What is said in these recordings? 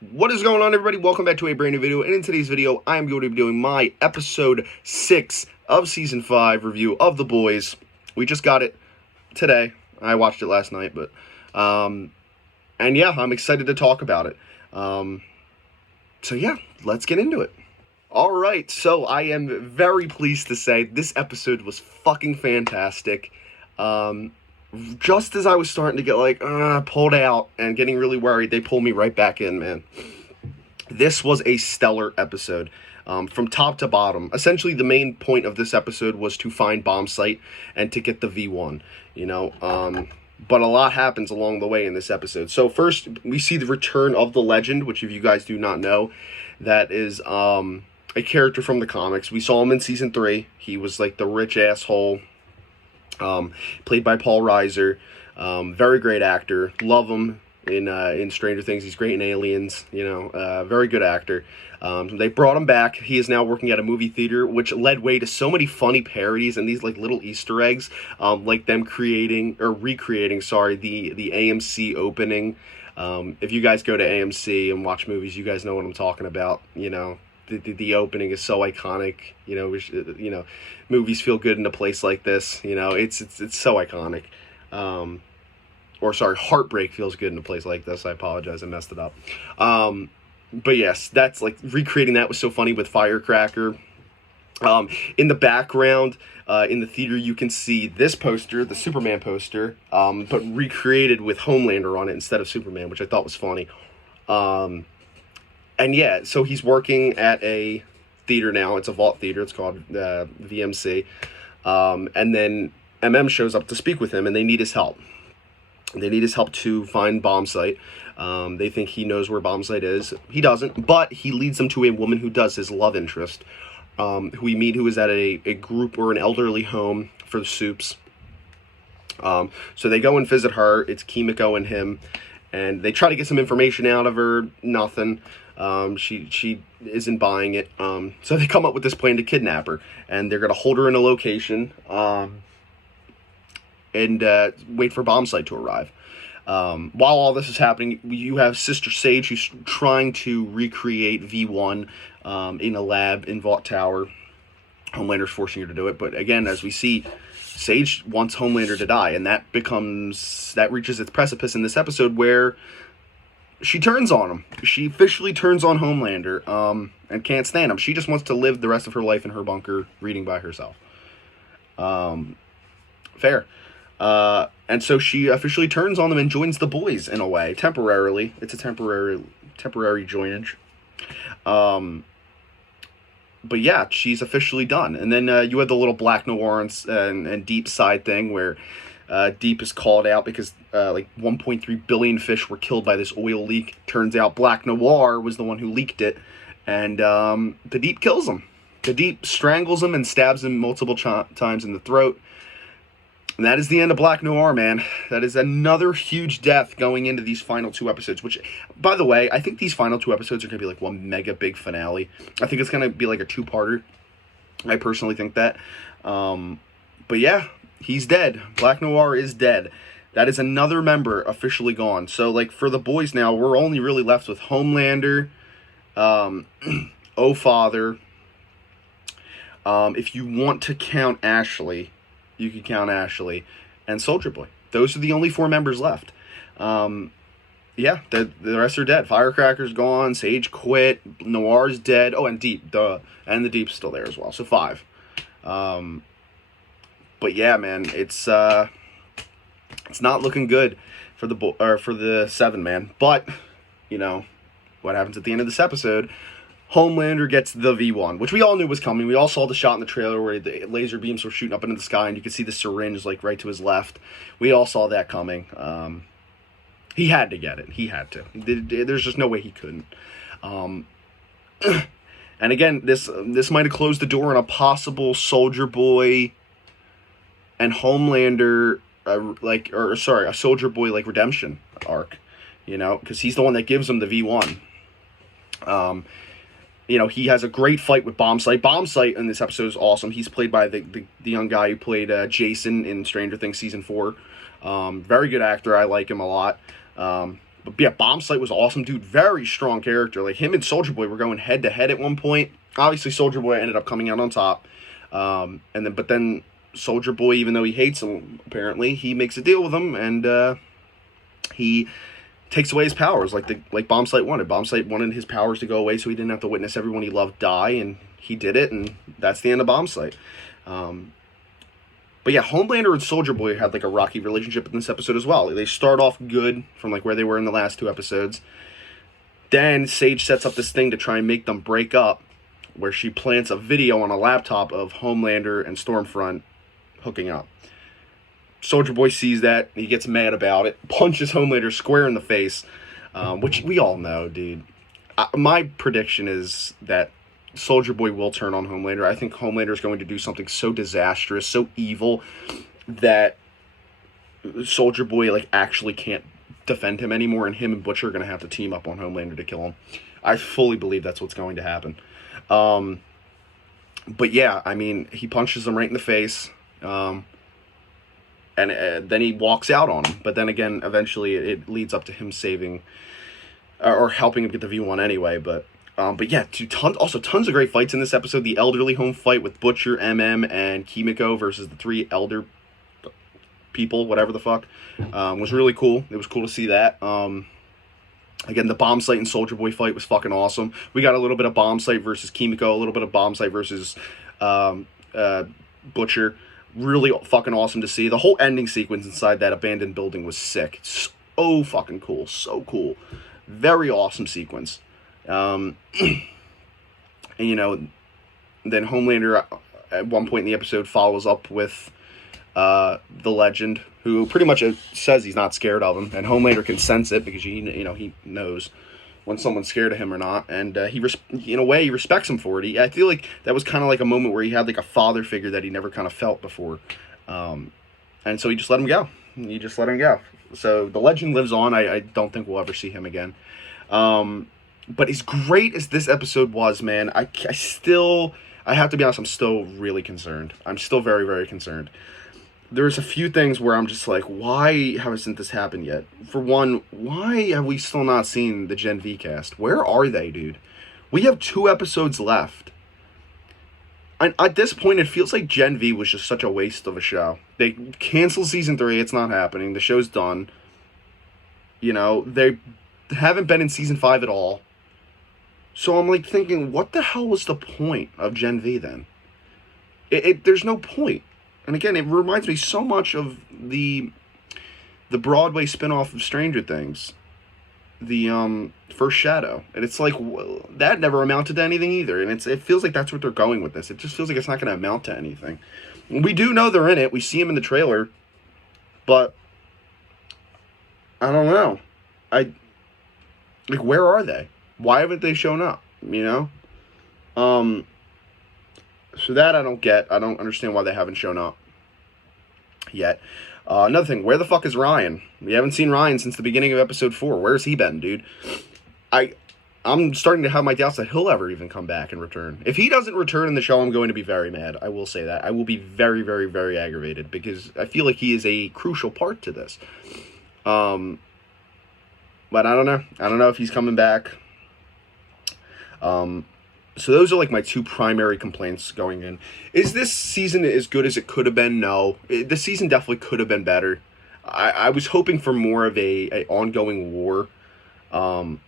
What is going on, everybody? Welcome back to a brand new video, and in today's video, I am going to be doing my episode 6 of Season 5 review of The Boys. We just got it today. I watched it last night, and yeah, I'm excited to talk about it. So yeah, let's get into it. Alright, so I am very pleased to say this episode was fucking fantastic. Just as I was starting to get pulled out and getting really worried, they pulled me right back in, man. This was a stellar episode, from top to bottom. Essentially, the main point of this episode was to find Bombsight and to get the V1, but a lot happens along the way in this episode. So first, we see the return of the Legend, which if you guys do not know, that is, a character from the comics. We saw him in Season 3. He was like the rich asshole, played by Paul Reiser. Very great actor. Love him in Stranger Things. He's great in Aliens. Very good actor. They brought him back. He is now working at a movie theater, which led way to so many funny parodies and these like little Easter eggs, like them recreating, the AMC opening. If you guys go to AMC and watch movies, you guys know what I'm talking about. The opening is so iconic. Movies feel good in a place like this. It's so iconic. Heartbreak feels good in a place like this. I apologize, I messed it up. But yes, that's like recreating that was so funny with Firecracker. In the background, in the theater, you can see this poster, the Superman poster, but recreated with Homelander on it instead of Superman, which I thought was funny. And yeah, so he's working at a theater now. It's a vault theater. It's called VMC. And then MM shows up to speak with him, and they need his help. They need his help to find Bombsight. They think he knows where Bombsight is. He doesn't, but he leads them to a woman who does, his love interest, who we meet, who is at a group or an elderly home for the Supes. So they go and visit her. It's Kimiko and him, and they try to get some information out of her. Nothing. She isn't buying it. So they come up with this plan to kidnap her, and they're going to hold her in a location, and wait for Bombsight to arrive. While all this is happening, you have Sister Sage, who's trying to recreate V1, in a lab in Vought Tower. Homelander's forcing her to do it, but again, as we see, Sage wants Homelander to die, and that reaches its precipice in this episode where she turns on him. She officially turns on Homelander, and can't stand him. She just wants to live the rest of her life in her bunker, reading by herself. Fair. And so she officially turns on them and joins the boys in a way, temporarily. It's a temporary joinage. But yeah, she's officially done. And then you had the little Black Noir and Deep side thing where Deep is called out because 1.3 billion fish were killed by this oil leak. Turns out Black Noir was the one who leaked it, and the Deep kills him. The Deep strangles him and stabs him multiple times in the throat. And that is the end of Black Noir, man. That is another huge death going into these final 2 episodes, which, by the way, I think these final 2 episodes are going to be like one mega big finale. I think it's going to be like a 2-parter. I personally think that. But yeah, he's dead. Black Noir is dead. That is another member officially gone. So, for the boys now, we're only really left with Homelander, O-Father. If you want to count Ashley, you can count Ashley, and Soldier Boy. Those are the only 4 members left. Yeah, the rest are dead. Firecracker's gone, Sage quit, Noir's dead. Oh, and Deep, and the Deep's still there as well. So 5. But yeah, man, it's not looking good for the 7, man. But what happens at the end of this episode? Homelander gets the V1, which we all knew was coming. We all saw the shot in the trailer where the laser beams were shooting up into the sky, and you could see the syringe right to his left. We all saw that coming. He had to get it. He had to. There's just no way he couldn't. And again, this might have closed the door on a possible Soldier Boy and Homelander, a Soldier Boy redemption arc, because he's the one that gives him the V1. He has a great fight with Bombsight. Bombsight in this episode is awesome. He's played by the young guy who played Jason in Stranger Things Season 4. Very good actor. I like him a lot. But yeah, Bombsight was awesome, dude. Very strong character. Like, him and Soldier Boy were going head to head at one point. Obviously, Soldier Boy ended up coming out on top. But then Soldier Boy, even though he hates him, apparently, he makes a deal with him, and he takes away his powers, like Bombsight wanted. Bombsight wanted his powers to go away so he didn't have to witness everyone he loved die, and he did it, and that's the end of Bombsight. But yeah, Homelander and Soldier Boy had like a rocky relationship in this episode as well. They start off good from like where they were in the last 2 episodes. Then Sage sets up this thing to try and make them break up, where she plants a video on a laptop of Homelander and Stormfront hooking up. Soldier Boy sees that, he gets mad about it, punches Homelander square in the face, which we all know, dude. My prediction is that Soldier Boy will turn on Homelander. I think Homelander is going to do something so disastrous, so evil, that Soldier Boy like actually can't defend him anymore, and him and Butcher are going to have to team up on Homelander to kill him. I fully believe that's what's going to happen. But yeah, I mean, he punches him right in the face, and then he walks out on him. But then again, eventually it leads up to him saving or helping him get the V1 anyway. But yeah, tons of great fights in this episode. The elderly home fight with Butcher, MM, and Kimiko versus the 3 elder people, whatever the fuck, was really cool. It was cool to see that. Again, the Bombsight and Soldier Boy fight was fucking awesome. We got a little bit of Bombsight versus Kimiko, a little bit of Bombsight versus Butcher. Really fucking awesome to see. The whole ending sequence inside that abandoned building was sick. So fucking cool. So cool. Very awesome sequence. And, you know, then Homelander at one point in the episode follows up with the Legend, who pretty much says he's not scared of him, and Homelander can sense it because he knows when someone's scared of him or not, and in a way he respects him for it. I feel like that was kind of like a moment where he had like a father figure that he never kind of felt before, and so he just let him go. So the Legend lives on. I don't think we'll ever see him again. But as great as this episode was, man, I have to be honest, I'm still really concerned. I'm still very, very concerned. There's a few things where I'm just like, why hasn't this happened yet? For one, why have we still not seen the Gen V cast? Where are they, dude? We have 2 episodes left. And at this point, it feels like Gen V was just such a waste of a show. They canceled season 3. It's not happening. The show's done. You know, they haven't been in season 5 at all. So I'm like thinking, what the hell was the point of Gen V then? There's no point. And again, it reminds me so much of the Broadway spinoff of Stranger Things, the First Shadow, and it's like that never amounted to anything either. And it feels like that's what they're going with this. It just feels like it's not going to amount to anything. We do know they're in it. We see them in the trailer, but I don't know. Where are they? Why haven't they shown up? You know. So that I don't get. I don't understand why they haven't shown up yet. Another thing, where the fuck is Ryan? We haven't seen Ryan since the beginning of episode 4. Where's he been, dude? I'm starting to have my doubts that he'll ever even come back and return. If he doesn't return in the show, I'm going to be very mad. I will say that. I will be very, very, very aggravated because I feel like he is a crucial part to this. But I don't know. I don't know if he's coming back. So those are like my 2 primary complaints going in. Is this season as good as it could have been? No. The season definitely could have been better. I was hoping for more of a ongoing war. Kind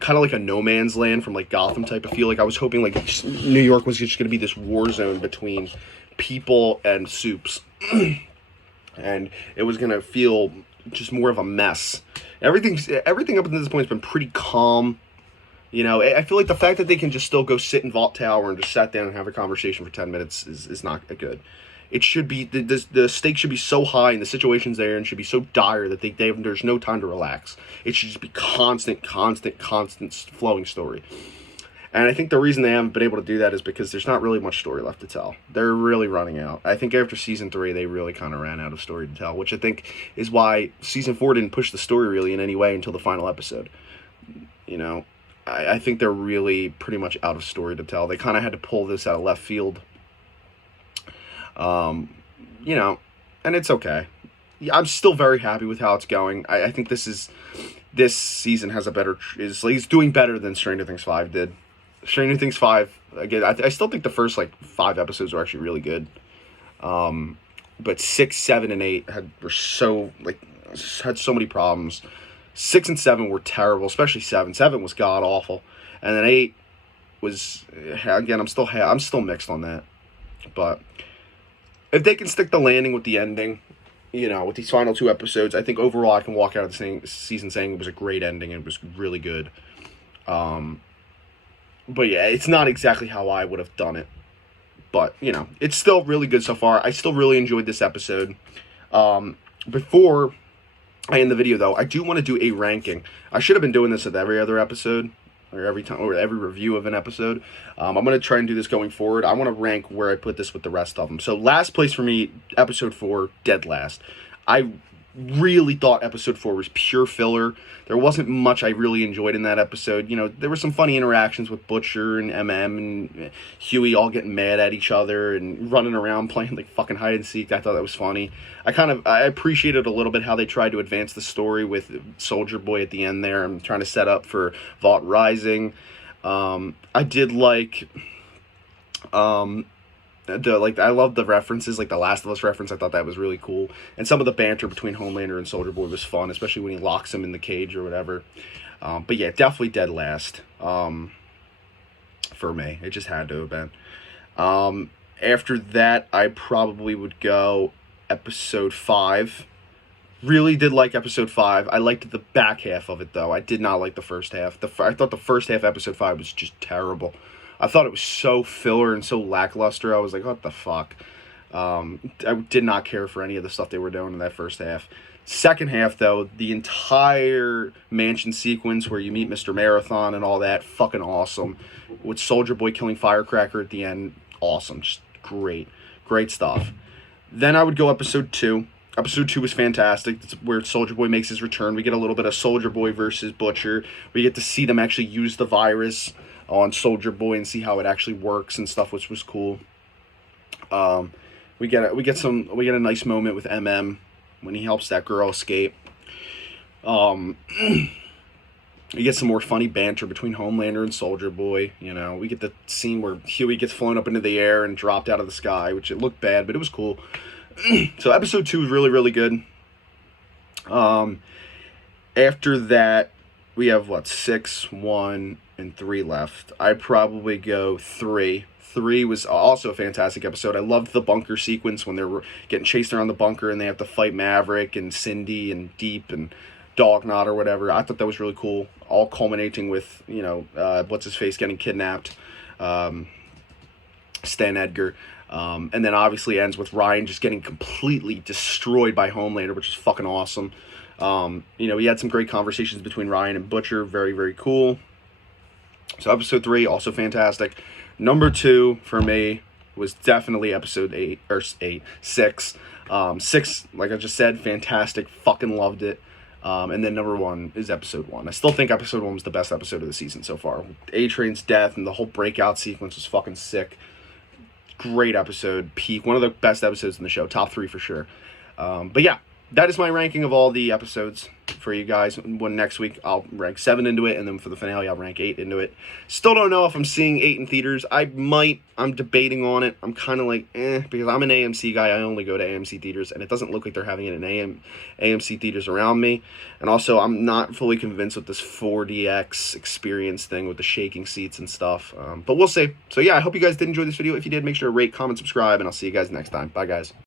of like a no man's land from like Gotham type of feel. Like I was hoping like New York was just going to be this war zone between people and soups. And it was going to feel just more of a mess. Everything up until this point has been pretty calm. You know, I feel like the fact that they can just still go sit in Vault Tower and just sat down and have a conversation for 10 minutes is not good. It should be, the stakes should be so high and the situations there and should be so dire that there's no time to relax. It should just be constant flowing story. And I think the reason they haven't been able to do that is because there's not really much story left to tell. They're really running out. I think after season 3, they really kind of ran out of story to tell, which I think is why season 4 didn't push the story really in any way until the final episode. You know? I think they're really pretty much out of story to tell. They kind of had to pull this out of left field. You know, and it's okay. I'm still very happy with how it's going. I think this is this season has a better, he's doing better than Stranger Things 5 did. Stranger Things 5, again, I still think the first, like, 5 episodes were actually really good. But 6, 7, and 8 were so, like, had so many problems. 6 and 7 were terrible, especially 7. 7 was god-awful. And then 8 was, again, I'm still mixed on that. But if they can stick the landing with the ending, you know, with these final 2 episodes, I think overall I can walk out of the season saying it was a great ending and it was really good. But yeah, it's not exactly how I would have done it. But, you know, it's still really good so far. I still really enjoyed this episode. Before I end the video, though, I do want to do a ranking. I should have been doing this with every other episode, or every time, or every review of an episode. I'm going to try and do this going forward. I want to rank where I put this with the rest of them. So last place for me, episode 4, dead last. I really thought episode 4 was pure filler. There wasn't much I really enjoyed in that episode. You know, there were some funny interactions with Butcher and MM and Huey all getting mad at each other and running around playing like fucking hide and seek. I thought that was funny. I appreciated a little bit how they tried to advance the story with Soldier Boy at the end there and trying to set up for Vought Rising. I did like I love the references, like the Last of Us reference. I thought that was really cool, and some of the banter between Homelander and Soldier Boy was fun, especially when he locks him in the cage or whatever. But yeah, definitely dead last for me. It just had to have been. After that, I probably would go episode 5. Really did like episode 5. I liked the back half of it, though. I did not like the first half. I thought the first half, episode 5, was just terrible. I thought it was so filler and so lackluster. I was like, what the fuck? I did not care for any of the stuff they were doing in that first half. Second half, though, the entire mansion sequence where you meet Mr. Marathon and all that, fucking awesome. With Soldier Boy killing Firecracker at the end, awesome. Just great. Great stuff. Then I would go episode 2. Episode 2 was fantastic. It's where Soldier Boy makes his return. We get a little bit of Soldier Boy versus Butcher. We get to see them actually use the virus on Soldier Boy and see how it actually works and stuff, which was cool. We get a nice moment with MM when he helps that girl escape. We get some more funny banter between Homelander and Soldier Boy. You know, we get the scene where Huey gets flown up into the air and dropped out of the sky, which it looked bad, but it was cool. So episode 2 was really, really good. After that, we have, 6, 1, and 3 left. I'd probably go 3. 3 was also a fantastic episode. I loved the bunker sequence when they're getting chased around the bunker and they have to fight Maverick and Cindy and Deep and Dognot or whatever. I thought that was really cool. All culminating with, you know, what's-his-face getting kidnapped. Stan Edgar. And then obviously ends with Ryan just getting completely destroyed by Homelander, which is fucking awesome. You know, we had some great conversations between Ryan and Butcher. Very, very cool. So episode 3, also fantastic. Number 2 for me was definitely episode 6. 6, like I just said, fantastic. Fucking loved it. And then number 1 is episode 1. I still think episode 1 was the best episode of the season so far. A-Train's death and the whole breakout sequence was fucking sick. Great episode. Peak. One of the best episodes in the show. Top 3 for sure. But yeah, that is my ranking of all the episodes for you guys. When next week I'll rank 7 into it, and then for the finale I'll rank 8 into it. Still don't know if I'm seeing 8 in theaters. I might. I'm debating on it. I'm kind of like, because I'm an AMC guy. I only go to AMC theaters, and it doesn't look like they're having it in AMC theaters around me. And also, I'm not fully convinced with this 4DX experience thing with the shaking seats and stuff. But we'll see. So yeah, I hope you guys did enjoy this video. If you did, make sure to rate, comment, subscribe, and I'll see you guys next time. Bye, guys.